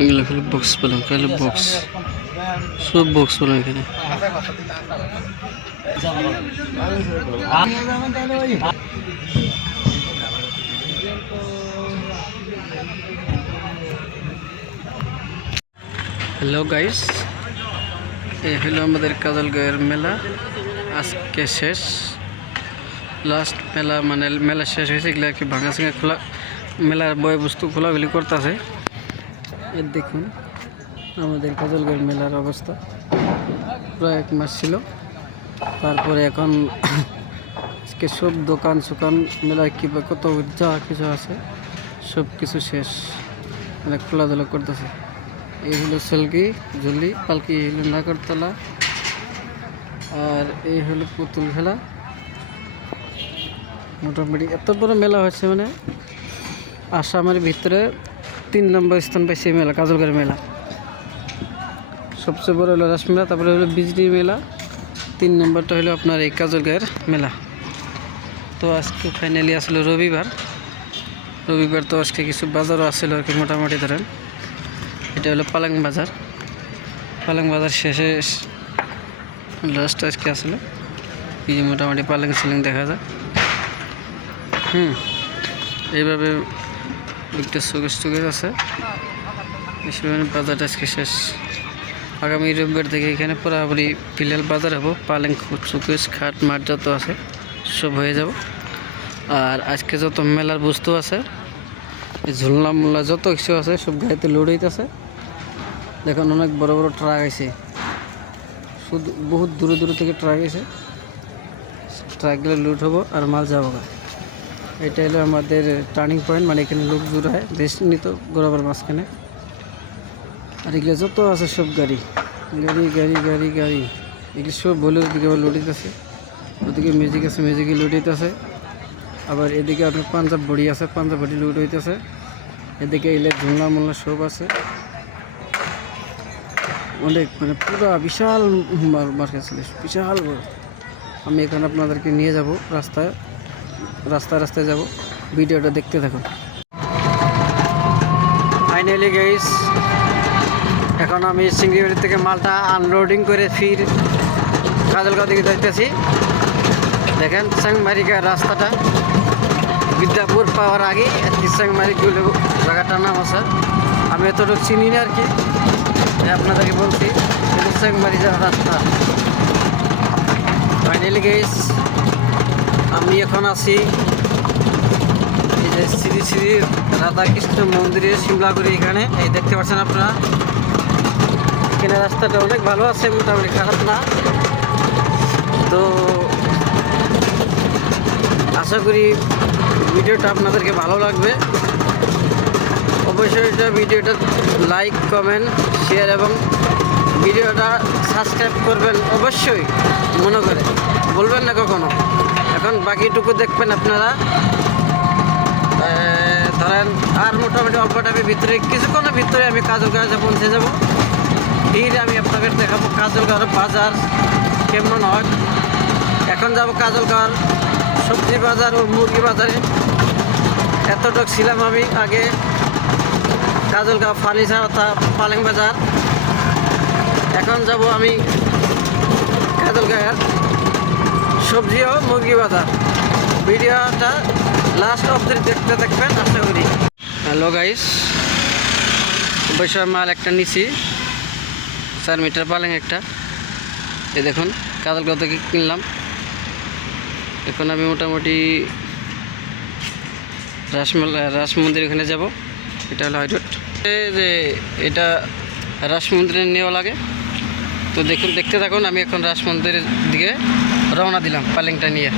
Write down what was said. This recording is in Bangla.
এগুলো হলো বক্স পেলাম, খাইলে বক্স, সব বক্স পেলাম এখানে। হ্যালো গাইস, এই হলো আমাদের কাজলগাঁওয়ের মেলা। আজকে শেষ, লাস্ট মেলা, মানে মেলা শেষ হয়েছে। এগুলো আর কি ভাঙা সিঙা খোলা, মেলার বয় বস্তু খোলাগুলি করতেছে। এর দেখুন আমাদের কাজলগাঁওয়ের মেলার অবস্থা। প্রায় 1 মাস ছিল, তারপরে এখন আজকে সব দোকান সোকান মেলার কি কত যা কিছু আছে সব কিছু শেষ, মানে খোলাধুলা করতেছে। এই হলো সেলকি ঝুলি পালকি, এই হলো নাগরতলা, আর এই হলো পুতুল খেলা। মোটামুটি এত বড় মেলা হচ্ছে, মানে আসামের ভিতরে 3 নম্বর স্থান পাইছে এই মেলা, কাজলগাঁওয়ের মেলা। সবচেয়ে বড় হলো রাসমেলা, তারপরে হলো বিজলি মেলা, 3 নম্বরটা হলো আপনার এই কাজলগাঁওয়ের মেলা। তো আজকে ফাইনালি আসলে রবিবার, তো আজকে কিছু বাজারও আসছিলো আর কি। মোটামুটি ধরেন এটা হলো পালং বাজার শেষে লাস্ট আজকে আসলে এই যে মোটামুটি পালং সিলিং দেখা যায়। এইভাবে একটা সুকেশ আছে। বাজারটা আজকে শেষ। আগামী রবিবার থেকে এখানে পুরোপুরি ফিলাল বাজার হবো। পালেং সুকেশ খাট মাঠ যত আছে সব হয়ে যাব। আর আজকে যত মেলার বস্তু আছে, ঝুলনা মুল্লা যত কিছু আছে সব গাড়িতে লোড হইতেছে। দেখুন অনেক বড় বড় ট্রাক আছে, শুধু বহুত দূরে দূরে থেকে ট্রাক আছে। ট্রাকগুলো লোড হবো আর মাল যাবো। এটা হলো আমাদের টার্নিং পয়েন্ট, মানে এখানে লোক জোড়ায় রেস্ট নিত গড়াবার মাঝখানে। আর এগুলো যত আছে সব গাড়ি এগুলো সব বলে ওদিকে আবার লোড হইতেছে। ওদিকে মিউজিক আছে, মিউজিকে লোড হইতেছে। আবার এদিকে আপনার পাঞ্জাব বড়ি আছে, পাঞ্জাব বড়ি লোড হইতেছে। এদিকে এলে ঝুলনা মোল্লা সব আছে, অনেক, মানে পুরো বিশাল মার্কেট ছিল, বিশাল বড়। আমি এখানে আপনাদেরকে নিয়ে যাব, রাস্তায় যাব, ভিডিওটা দেখতে থাকুন। ফাইনালি গাইস, এখন আমি সিংড়িবাড়ি থেকে মালটা আনলোডিং করে ফির কাজলগাঁও দিকে যাইতেছি। দেখেন চাংমারিকা রাস্তাটা, বিদ্যাপুর পাওয়ার আগে চাংমারি জায়গাটার নাম আছে। আমি এতটুকু চিনি না আর কি, আপনাদেরকে বলছি চাংমারি যাওয়ার রাস্তা। ফাইনালি গাইস, আমি এখন আছি এই যে শ্রী শ্রী রাধাকৃষ্ণ মন্দিরের সিমলাগুড়ি। এখানে এই দেখতে পাচ্ছেন আপনারা, এখানে রাস্তাটা অনেক ভালো আছে, মোটামুটি খারাপ না। তো আশা করি ভিডিওটা আপনাদেরকে ভালো লাগবে। অবশ্যই ভিডিওটা লাইক, কমেন্ট, শেয়ার এবং ভিডিওটা সাবস্ক্রাইব করবেন অবশ্যই, মনে করে বলবেন না কখনো। এখন বাকিটুকু দেখবেন আপনারা। ধরেন আর মোটামুটি অল্প টাইমের ভিতরে, কিছুক্ষণের ভিতরে আমি কাজলগাঁও পৌঁছে যাব। ফির আমি আপনাকে দেখাবো কাজলগাঁওয়ের বাজার কেমন হয়। এখন যাব কাজলগাঁওয়ের সবজি বাজার ও মুরগি বাজারে। এতটুক ছিলাম আমি আগে কাজলগাঁও ফার্নিচার অর্থাৎ পালেং বাজার। এখন যাব আমি কাজলগাঁওয়ের সবজি ও মুরগি বাজার। ভিডিওটা লাস্ট অবধি দেখতে থাকবেন আশা করি। হ্যালো গাইস, অবশ্যই মাল একটা নিছি, 4 মিটার পালেং একটা। এই দেখুন কাজলগাঁও থেকে কিনলাম। এখন আমি মোটামুটি রাস মন্দির ওখানে যাব। এটা হলো হাইরোড, যে এটা রাস মন্দিরে নেওয়া লাগে। তো দেখুন, দেখতে থাকুন। আমি এখন রাস মন্দিরের দিকে রওনা দিলাম পালেংটা নিয়ে।